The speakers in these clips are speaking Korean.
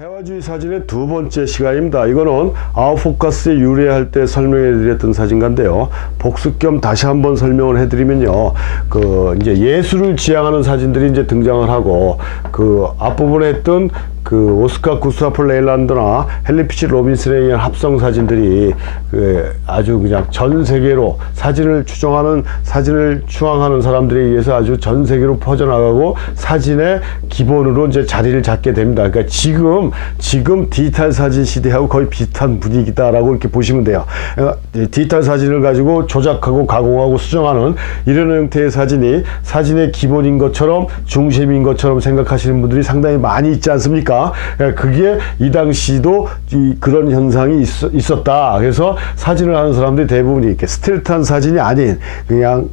회화주의 사진의 두 번째 시간입니다. 이거는 아웃포커스에 유래할 때 설명해 드렸던 사진가인데요. 복습 겸 다시 한번 설명을 해 드리면요. 이제 예술을 지향하는 사진들이 이제 등장을 하고, 앞부분에 했던 오스카 구스타프 레일란드나 헨리 피치 로빈슨에 의한 합성 사진들이 아주 그냥 전 세계로 사진을 추정하는, 사진을 추앙하는 사람들에 의해서 아주 전 세계로 퍼져나가고 사진의 기본으로 이제 자리를 잡게 됩니다. 그러니까 지금 디지털 사진 시대하고 거의 비슷한 분위기다라고 이렇게 보시면 돼요. 디지털 사진을 가지고 조작하고 가공하고 수정하는 이런 형태의 사진이 사진의 기본인 것처럼, 중심인 것처럼 생각하시는 분들이 상당히 많이 있지 않습니까? 그게 이 당시도 그런 현상이 있었다. 그래서 사진을 하는 사람들이 대부분 이렇게 스틸트한 사진이 아닌 그냥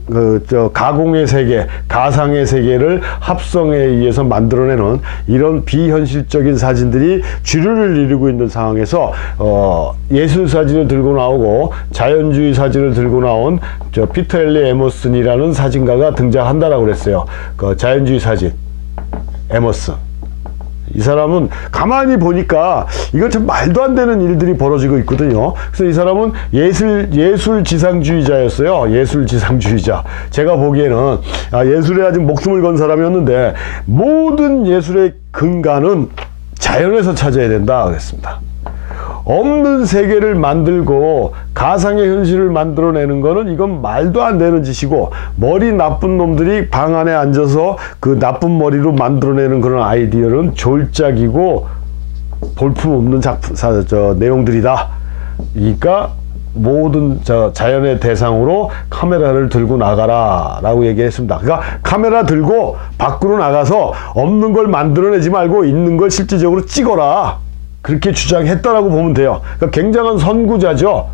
가공의 세계, 가상의 세계를 합성에 의해서 만들어내는 이런 비현실적인 사진들이 주류를 이루고 있는 상황에서 예술 사진을 들고 나오고 자연주의 사진을 들고 나온 피터 엘리 에머슨이라는 사진가가 등장한다라고 그랬어요. 자연주의 사진 에머슨. 이 사람은 가만히 보니까 이건 참 말도 안 되는 일들이 벌어지고 있거든요. 그래서 이 사람은 예술 지상주의자였어요. 예술 지상주의자. 제가 보기에는 예술에 아주 목숨을 건 사람이었는데, 모든 예술의 근간은 자연에서 찾아야 된다 그랬습니다. 없는 세계를 만들고 가상의 현실을 만들어내는 거는 이건 말도 안 되는 짓이고, 머리 나쁜 놈들이 방 안에 앉아서 그 나쁜 머리로 만들어내는 그런 아이디어는 졸작이고 볼품없는 내용들이다. 그러니까 모든 자연의 대상으로 카메라를 들고 나가라 라고 얘기했습니다. 그러니까 카메라 들고 밖으로 나가서 없는 걸 만들어내지 말고 있는 걸 실질적으로 찍어라, 그렇게 주장했다라고 보면 돼요. 그러니까 굉장한 선구자죠.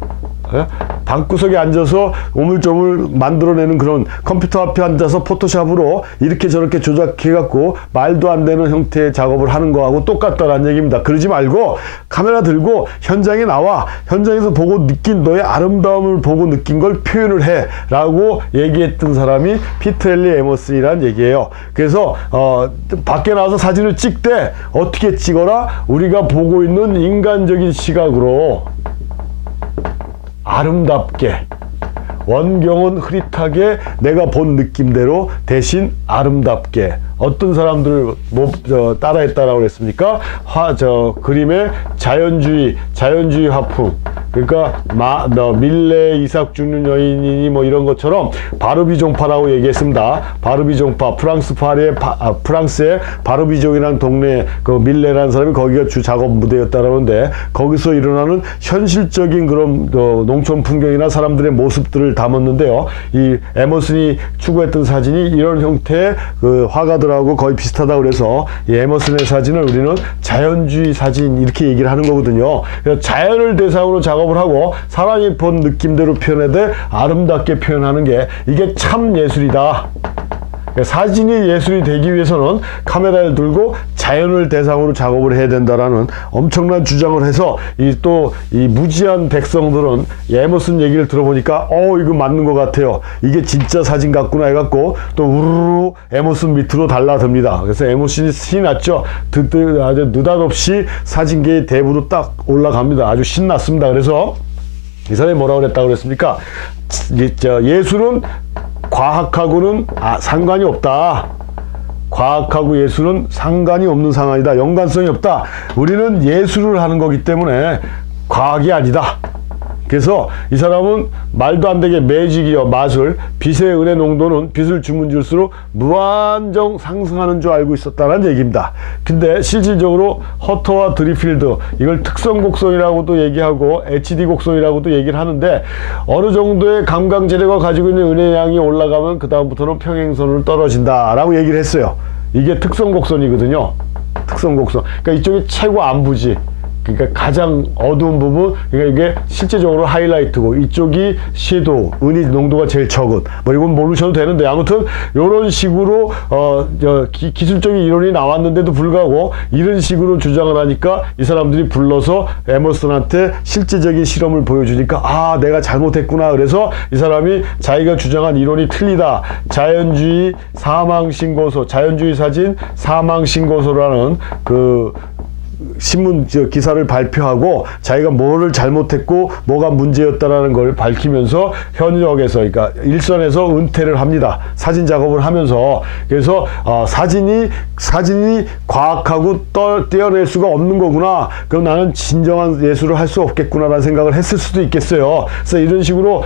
방구석에 앉아서 오물조물 만들어내는 그런, 컴퓨터 앞에 앉아서 포토샵으로 이렇게 저렇게 조작해갖고 말도 안 되는 형태의 작업을 하는 거하고 똑같다라는 얘기입니다. 그러지 말고 카메라 들고 현장에 나와, 현장에서 보고 느낀 너의 아름다움을 보고 느낀 걸 표현을 해 라고 얘기했던 사람이 피터 엘리 에머슨이라는 얘기예요. 그래서 밖에 나와서 사진을 찍되 어떻게 찍어라? 우리가 보고 있는 인간적인 시각으로 아름답게, 원경은 흐릿하게 내가 본 느낌대로 대신 아름답게. 어떤 사람들을 따라했다라고 그랬습니까? 그림의 자연주의 화풍. 그러니까 밀레, 이삭 죽는 여인이니 뭐 이런 것처럼 바르비 종파라고 얘기했습니다. 바르비 종파, 프랑스의 바르비종이라는 동네, 밀레라는 사람이 거기가 주 작업 무대였다라는데, 거기서 일어나는 현실적인 그런 농촌 풍경이나 사람들의 모습들을 담았는데요. 이 에머슨이 추구했던 사진이 이런 형태의 화가들하고 거의 비슷하다고 그래서 이 에머슨의 사진을 우리는 자연주의 사진 이렇게 얘기를 하는 거거든요. 그래서 자연을 대상으로 작업을 하고 사람이 본 느낌대로 표현해도 아름답게 표현하는 게 이게 참 예술이다. 사진이 예술이 되기 위해서는 카메라를 들고 자연을 대상으로 작업을 해야 된다라는 엄청난 주장을 해서, 이 무지한 백성들은 에머슨 얘기를 들어보니까 이거 맞는 것 같아요, 이게 진짜 사진 같구나 해갖고 또 우르르 에머슨 밑으로 달라듭니다. 그래서 에머슨이 신이 났죠. 아주 느닷없이 사진계의 대부로 딱 올라갑니다. 아주 신났습니다. 그래서 이 사람이 뭐라고 그랬다고 그랬습니까? 예술은 과학하고는 상관이 없다. 과학하고 예술은 상관이 없는 상황이다. 연관성이 없다. 우리는 예술을 하는 거기 때문에 과학이 아니다. 그래서 이 사람은 말도 안 되게 매직이요, 마술, 빛의 은의 농도는 빛을 주문 줄수록 무한정 상승하는 줄 알고 있었다는 얘기입니다. 근데 실질적으로 허터와 드리필드, 이걸 특성 곡선이라고도 얘기하고 HD 곡선이라고도 얘기를 하는데, 어느 정도의 감각 재료가 가지고 있는 은의 양이 올라가면 그 다음부터는 평행선으로 떨어진다 라고 얘기를 했어요. 이게 특성 곡선이거든요. 특성 곡선. 그러니까 이쪽이 최고 안부지. 그러니까 가장 어두운 부분, 그러니까 이게 실제적으로 하이라이트고, 이쪽이 섀도우, 은이 농도가 제일 적은, 뭐 이건 모르셔도 되는데, 아무튼 이런 식으로 기술적인 이론이 나왔는데도 불구하고 이런 식으로 주장을 하니까 이 사람들이 불러서 에머슨한테 실제적인 실험을 보여주니까 내가 잘못했구나. 그래서 이 사람이 자기가 주장한 이론이 틀리다, 자연주의 사망신고서, 자연주의 사진 사망신고서라는 신문 기사를 발표하고 자기가 뭐를 잘못했고 뭐가 문제였다라는 걸 밝히면서 현역에서, 그러니까 일선에서 은퇴를 합니다. 사진 작업을 하면서. 그래서 사진이 과학하고 떼어낼 수가 없는 거구나. 그럼 나는 진정한 예술을 할 수 없겠구나라는 생각을 했을 수도 있겠어요. 그래서 이런 식으로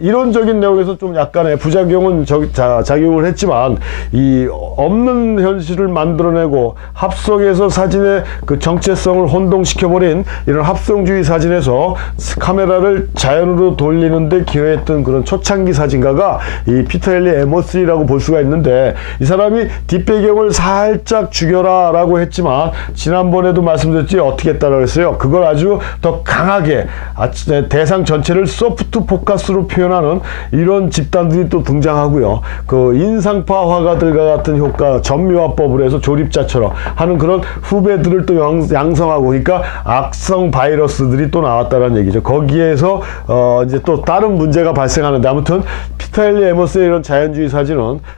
이론적인 내용에서 좀 약간의 부작용은 작용을 했지만, 이 없는 현실을 만들어내고 합성해서 사진의 그 정체성을 혼동시켜버린 이런 합성주의 사진에서 카메라를 자연으로 돌리는데 기여했던 그런 초창기 사진가가 이 피터 헨리 에머슨이라고 볼 수가 있는데, 이 사람이 뒷배경을 살짝 죽여라 라고 했지만 지난번에도 말씀드렸지 어떻게 했다고 했어요. 그걸 아주 더 강하게 대상 전체를 소프트 포커스로 표현하는 이런 집단들이 또 등장하고요. 그 인상파 화가들과 같은 효과, 전미화법을 해서 조립자처럼 하는 그런 후배들을 또 양성하고, 그러니까 악성 바이러스들이 또 나왔다는 얘기죠. 거기에서 이제 또 다른 문제가 발생하는데, 아무튼 피터 헨리 에머슨의 이런 자연주의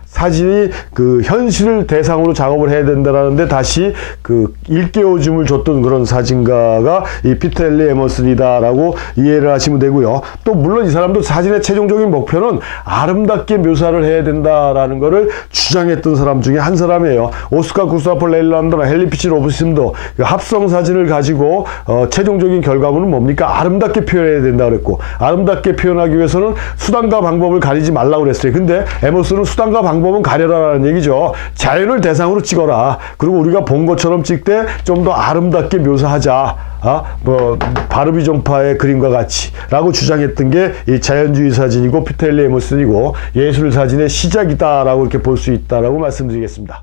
사진이 그 현실을 대상으로 작업을 해야 된다라는데 다시 그 일깨워줌을 줬던 그런 사진가가 이 피터 헨리 에머슨이다라고 이해를 하시면 되고요. 또 물론 이 사람도 사진의 최종적인 목표는 아름답게 묘사를 해야 된다라는 거를 주장했던 사람 중에 한 사람이에요. 오스카 구스타프 레일란드나 헨리 피치 로브심도 합성 사진을 가지고 최종적인 결과물은 뭡니까? 아름답게 표현해야 된다 그랬고, 아름답게 표현하기 위해서는 수단과 방법을 가리지 말라고 그랬어요. 근데 에머슨은 수단과 방법은 가려라라는 얘기죠. 자연을 대상으로 찍어라. 그리고 우리가 본 것처럼 찍되 좀 더 아름답게 묘사하자. 바르비 종파의 그림과 같이 라고 주장했던 게 이 자연주의 사진이고 피터 헨리 에머슨이고 예술 사진의 시작이다 라고 이렇게 볼 수 있다라고 말씀드리겠습니다.